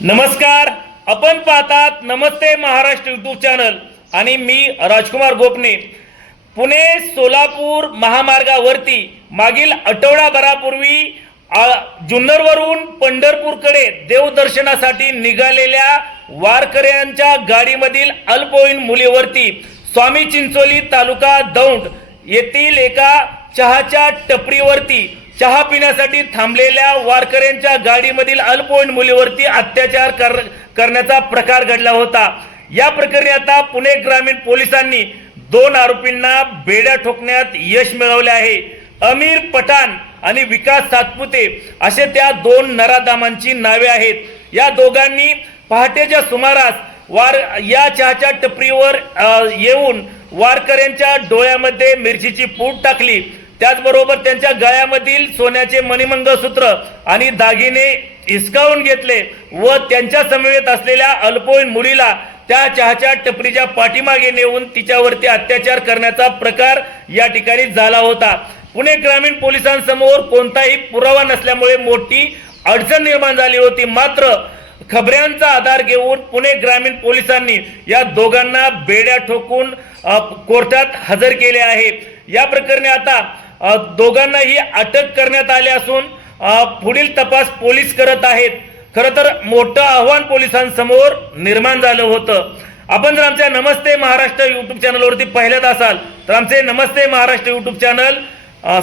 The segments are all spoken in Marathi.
नमस्कार. आपण पाहतात नमस्ते महाराष्ट्र यूट्यूब चॅनल आणि मी राजकुमार गोपने. पुणे सोलापूर महामार्गावरती मागील आठवडाभरापूर्वी जुन्नरवरून पंढरपूरकडे देवदर्शनासाठी निघालेल्या वारकऱ्यांच्या गाडीमधील अल्पवयीन मुलीवरती स्वामी चिंचोली तालुका दौंड येथील एका चहाच्या टपरीवरती चहा पिण्यासाठी थांबलेल्या वारकऱ्यांच्या गाडीमधील अल्पवयीन मुलीवरती अत्याचार कर करण्याचा प्रकार घडला होता. या प्रकरणी आता पुणे ग्रामीण पोलिसांनी दोन आरोपींना बेड्या ठोकण्यात यश मिळवले आहे. अमीर पठाण आणि विकास सातपुते असे त्या दोन नराधामांची नावे आहेत. या दोघांनी पहाटेच्या सुमारास वार या चहाच्या टपरीवर येऊन वारकऱ्यांच्या डोळ्यामध्ये मिरचीची पूड टाकली. त्याचबरोबर त्यांच्या गळ्यामधील सोन्याचे मणिमंगळसूत्र आणि दागिने हिसकावून घेतले व त्यांच्या समवेत असलेल्या अल्पवयीन मुलीला त्या चहाच्या टपरीच्या पाठीमागे नेऊन तिच्यावरती अत्याचार करण्याचा प्रकार या ठिकाणी झाला होता. पुणे ग्रामीण पोलिसांसमोर कोणताही पुरावा नसल्यामुळे मोठी अडचण निर्माण झाली होती. मात्र खबऱ्यांचा आधार घेऊन पुणे ग्रामीण पोलिसांनी या दोघांना बेड्या ठोकून कोर्टात हजर केले आहे. या प्रकरणी आता दोघांनाही अटक करण्यात आली असून पुढील तपास पोलीस करत आहेत. खरं तर मोठं आव्हान पोलिसांसमोर निर्माण झालं होतं. आपण जर आमच्या नमस्ते महाराष्ट्र यूट्यूब चॅनलवरती पहिल्याच असाल तर आमचे Namaste Maharashtra YouTube channel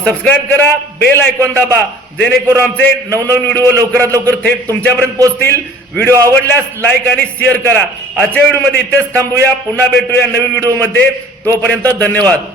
subscribe करा बेल आयकॉन दाबा जेणेकरून आमचे नवनवीन व्हिडिओ लवकरात लवकर थेट तुमच्यापर्यंत पोहोचतील. व्हिडिओ आवडल्यास लाईक आणि शेअर करा. आजच्या व्हिडिओमध्ये इथेच थांबूया. पुन्हा भेटूया नवीन व्हिडिओमध्ये तोपर्यंत धन्यवाद.